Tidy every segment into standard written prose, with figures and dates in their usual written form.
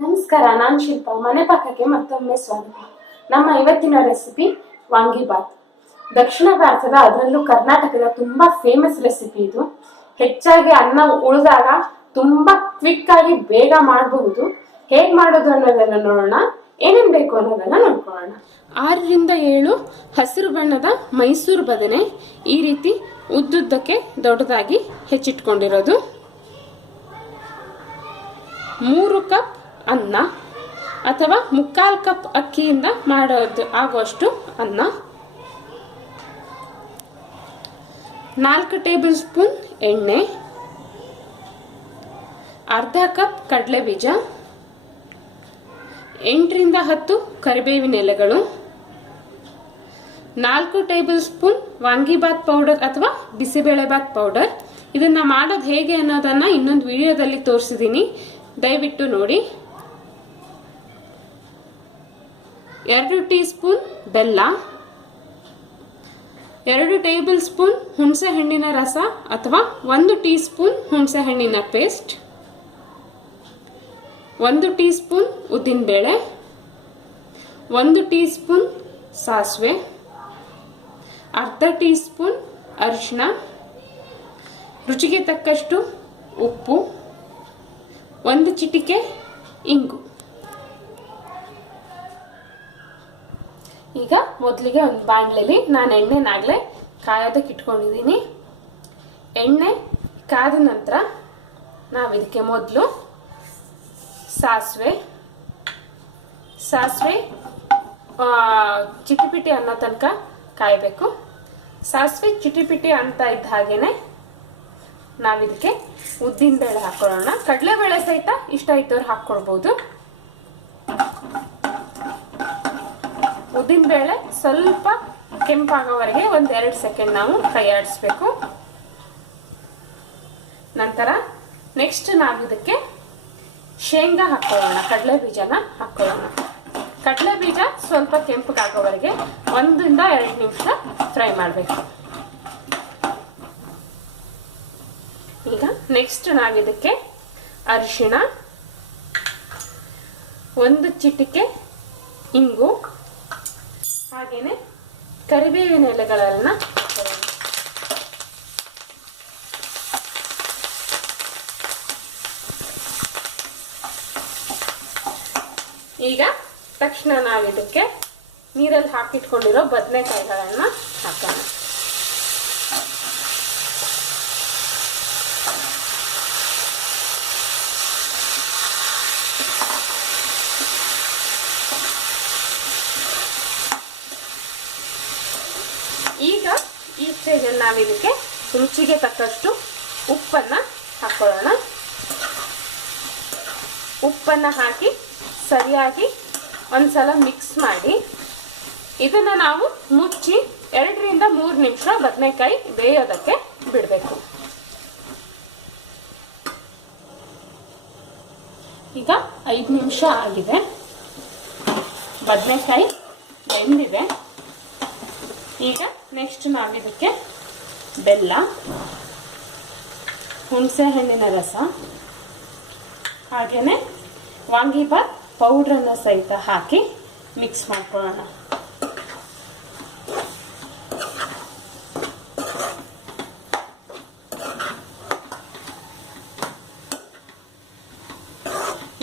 ನಮಸ್ಕಾರ, ನಾನು ಶಿಲ್ಪ. ಮನೆ ಪಾಕಕ್ಕೆ ಮತ್ತೊಮ್ಮೆ ಸ್ವಾಗತ. ನಮ್ಮ ಇವತ್ತಿನ ರೆಸಿಪಿ ವಾಂಗಿಬಾತ್. ದಕ್ಷಿಣ ಭಾರತದ, ಅದರಲ್ಲೂ ಕರ್ನಾಟಕದ ತುಂಬಾ ಫೇಮಸ್ ರೆಸಿಪಿ ಇದು. ಹೆಚ್ಚಾಗಿ ಅನ್ನ ಉಳಿದಾಗ ತುಂಬಾ ಕ್ವಿಕ್ ಆಗಿ ಬೇಗ ಮಾಡಬಹುದು. ಹೇಗ್ ಮಾಡೋದು ಅನ್ನೋದನ್ನ ನೋಡೋಣ. ಏನೇನ್ ಬೇಕು ಅನ್ನೋದನ್ನ ನೋಡ್ಕೊಳ್ಳೋಣ. 6 ರಿಂದ 7 ಹಸಿರು ಬಣ್ಣದ ಮೈಸೂರು ಬದನೆ ಈ ರೀತಿ ಉದ್ದುದ್ದಕ್ಕೆ ದೊಡ್ಡದಾಗಿ ಹೆಚ್ಚಿಟ್ಕೊಂಡಿರೋದು. 3 ಕಪ್ ಅನ್ನ ಅಥವಾ 3/4 ಕಪ್ ಅಕ್ಕಿಯಿಂದ ಮಾಡೋದು ಆಗುವಷ್ಟು ಅನ್ನ, 4 ಟೇಬಲ್ ಸ್ಪೂನ್ ಎಣ್ಣೆ, ಅರ್ಧ ಕಪ್ ಕಡಲೆ ಬೀಜ, 8 ರಿಂದ 10 ಕರಿಬೇವಿನ ಎಲೆಗಳು, 4 ಟೇಬಲ್ ಸ್ಪೂನ್ ವಾಂಗಿಬಾತ್ ಪೌಡರ್ ಅಥವಾ ಬಿಸಿಬೇಳೆಬಾತ್ ಪೌಡರ್. ಇದನ್ನ ಮಾಡೋದು ಹೇಗೆ ಅನ್ನೋದನ್ನ ಇನ್ನೊಂದು ವಿಡಿಯೋದಲ್ಲಿ ತೋರಿಸಿದ್ದೀನಿ, ದಯವಿಟ್ಟು ನೋಡಿ. 2 ಟೀ ಸ್ಪೂನ್ ಬೆಲ್ಲ, 2 ಟೇಬಲ್ ಸ್ಪೂನ್ ಹುಣಸೆ ಹಣ್ಣಿನ ರಸ ಅಥವಾ 1 ಟೀ ಸ್ಪೂನ್ ಹುಣಸೆ ಹಣ್ಣಿನ ಪೇಸ್ಟ್, 1 ಟೀ ಸ್ಪೂನ್ ಉದ್ದಿನಬೇಳೆ, 1 ಟೀ ಸ್ಪೂನ್ ಸಾಸಿವೆ, ಅರ್ಧ ಟೀ ಸ್ಪೂನ್ ಅರಿಶಿನ, ರುಚಿಗೆ ತಕ್ಕಷ್ಟು ಉಪ್ಪು, 1 ಚಿಟಿಕೆ ಇಂಗು. ಈಗ ಮೊದಲಿಗೆ ಒಂದು ಬಾಣಲೆಯಲ್ಲಿ ನಾನು ಎಣ್ಣೆನಾಗಲೇ ಕಾಯೋದಕ್ಕೆ ಇಟ್ಕೊಂಡಿದ್ದೀನಿ. ಎಣ್ಣೆ ಕಾದ ನಂತರ ನಾವು ಇದಕ್ಕೆ ಮೊದಲು ಸಾಸಿವೆ ಚಿಟಿಪಿಟಿ ಅನ್ನೋ ತನಕ ಕಾಯಬೇಕು. ಸಾಸಿವೆ ಚಿಟಿಪಿಟಿ ಅಂತ ಇದ್ದ ಹಾಗೇನೆ ನಾವಿದಕ್ಕೆ ಉದ್ದಿನಬೇಳೆ ಹಾಕೊಳ್ಳೋಣ. ಕಡಲೆಬೇಳೆ ಸಹಿತ ಇಷ್ಟ ಇದ್ದವ್ರು ಹಾಕ್ಕೊಳ್ಬಹುದು. ಉದ್ದಿನಬೇಳೆ ಸ್ವಲ್ಪ ಕೆಂಪಾಗೋವರೆಗೆ 1-2 ಸೆಕೆಂಡ್ ನಾವು ಕೈ ಆಡಿಸ್ಬೇಕು. ನಂತರ ನೆಕ್ಸ್ಟ್ ನಾವು ಇದಕ್ಕೆ ಶೇಂಗಾ ಹಾಕೊಳ್ಳೋಣ, ಕಡಲೆ ಬೀಜನ ಹಾಕೊಳ್ಳೋಣ. ಕಡಲೆ ಬೀಜ ಸ್ವಲ್ಪ ಕೆಂಪಗಾಗೋವರೆಗೆ 1-2 ನಿಮಿಷ ಫ್ರೈ ಮಾಡಬೇಕು. ಈಗ ನೆಕ್ಸ್ಟ್ ನಾವಿದಕ್ಕೆ ಅರಿಶಿಣ, 1 ಚಿಟಿಕೆ ಇಂಗು, ಹಾಗೇನೆ ಕರಿಬೇವಿನ ಎಲೆಗಳನ್ನ ಹಾಕೊಳ್ಳೋಣ. ಈಗ ತಕ್ಷಣ ನಾವಿದಕ್ಕೆ ನೀರಲ್ಲಿ ಹಾಕಿಟ್ಕೊಂಡಿರೋ ಬದನೆಕಾಯಿಗಳನ್ನ ಹಾಕೋಣ. ಈಗ ಈ ಸ್ಟೇಜಲ್ಲಿ ನಾವಿದಕ್ಕೆ ರುಚಿಗೆ ತಕ್ಕಷ್ಟು ಉಪ್ಪನ್ನ ಹಾಕೊಳ್ಳೋಣ. ಉಪ್ಪನ್ನ ಹಾಕಿ ಸರಿಯಾಗಿ ಒಂದ್ಸಲ ಮಿಕ್ಸ್ ಮಾಡಿ ಇದನ್ನ ನಾವು ಮುಚ್ಚಿ 2 ರಿಂದ 3 ನಿಮಿಷ ಬದನೆಕಾಯಿ ಬೇಯೋದಕ್ಕೆ ಬಿಡಬೇಕು. ಈಗ 5 ನಿಮಿಷ ಆಗಿದೆ, ಬದನೆಕಾಯಿ ಬೆಂದಿದೆ. ಈಗ ನೆಕ್ಸ್ಟ್ ನಾವಿದಕ್ಕೆ ಬೆಲ್ಲ, ಹುಣಸೆ ಹಣ್ಣಿನ ರಸ, ಹಾಗೇನೆ ವಾಂಗಿಬಾತ್ ಪೌಡ್ರನ್ನ ಸಹಿತ ಹಾಕಿ ಮಿಕ್ಸ್ ಮಾಡ್ಕೊಳ್ಳೋಣ.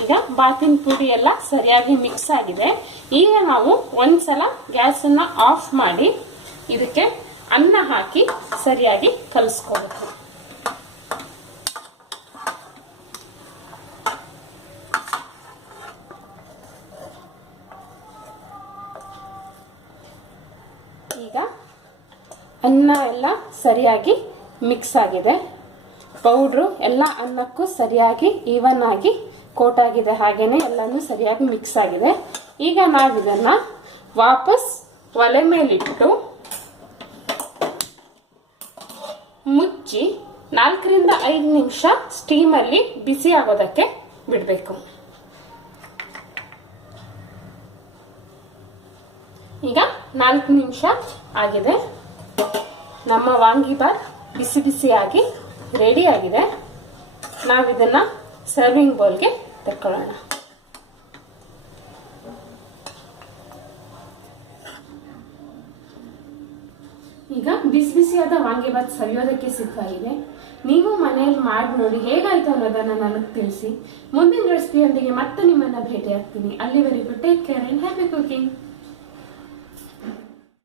ಈಗ ಬಾತಿನ ಪುಡಿ ಎಲ್ಲ ಸರಿಯಾಗಿ ಮಿಕ್ಸ್ ಆಗಿದೆ. ಈಗ ನಾವು ಒಂದ್ಸಲ ಗ್ಯಾಸನ್ನ ಆಫ್ ಮಾಡಿ ಇದಕ್ಕೆ ಅನ್ನ ಹಾಕಿ ಸರಿಯಾಗಿ ಕಲಿಸ್ಕೋಬೇಕು. ಈಗ ಅನ್ನ ಎಲ್ಲ ಸರಿಯಾಗಿ ಮಿಕ್ಸ್ ಆಗಿದೆ. ಪೌಡ್ರು ಎಲ್ಲ ಅನ್ನಕ್ಕೂ ಸರಿಯಾಗಿ ಈವನ್ ಆಗಿ ಕೋಟ್ ಆಗಿದೆ, ಹಾಗೇನೆ ಎಲ್ಲಾನು ಸರಿಯಾಗಿ ಮಿಕ್ಸ್ ಆಗಿದೆ. ಈಗ ನಾವಿದನ್ನ ವಾಪಸ್ ಒಲೆ ಮೇಲಿಟ್ಟು ಮುಚ್ಚಿ 4 ರಿಂದ 5 ನಿಮಿಷ ಸ್ಟೀಮಲ್ಲಿ ಬಿಸಿ ಆಗೋದಕ್ಕೆ ಬಿಡಬೇಕು. ಈಗ 4 ನಿಮಿಷ ಆಗಿದೆ. ನಮ್ಮ ವಾಂಗಿಬಾತ್ ಬಿಸಿ ಬಿಸಿಯಾಗಿ ರೆಡಿ ಆಗಿದೆ. ನಾವಿದನ್ನ ಸರ್ವಿಂಗ್ ಬೌಲ್ಗೆ ತಕೊಳ್ಳೋಣ. ಈಗ ಬಿಸಿ ಬಿಸಿಯಾದ ವಾಂಗಿಬಾತ್ ಸವಿಯೋದಕ್ಕೆ ಸಿದ್ಧವಾಗಿದೆ. ನೀವು ಮನೆಯಲ್ಲಿ ಮಾಡಿ ನೋಡಿ ಹೇಗಾಯ್ತು ಅನ್ನೋದನ್ನ ನನಗೆ ತಿಳಿಸಿ. ಮುಂದಿನ ರೆಸಿಪಿಯೊಂದಿಗೆ ಮತ್ತೆ ನಿಮ್ಮನ್ನ ಭೇಟಿ ಆಗ್ತೀನಿ. ಅಲ್ಲಿವರೆಗೂ take care and happy cooking.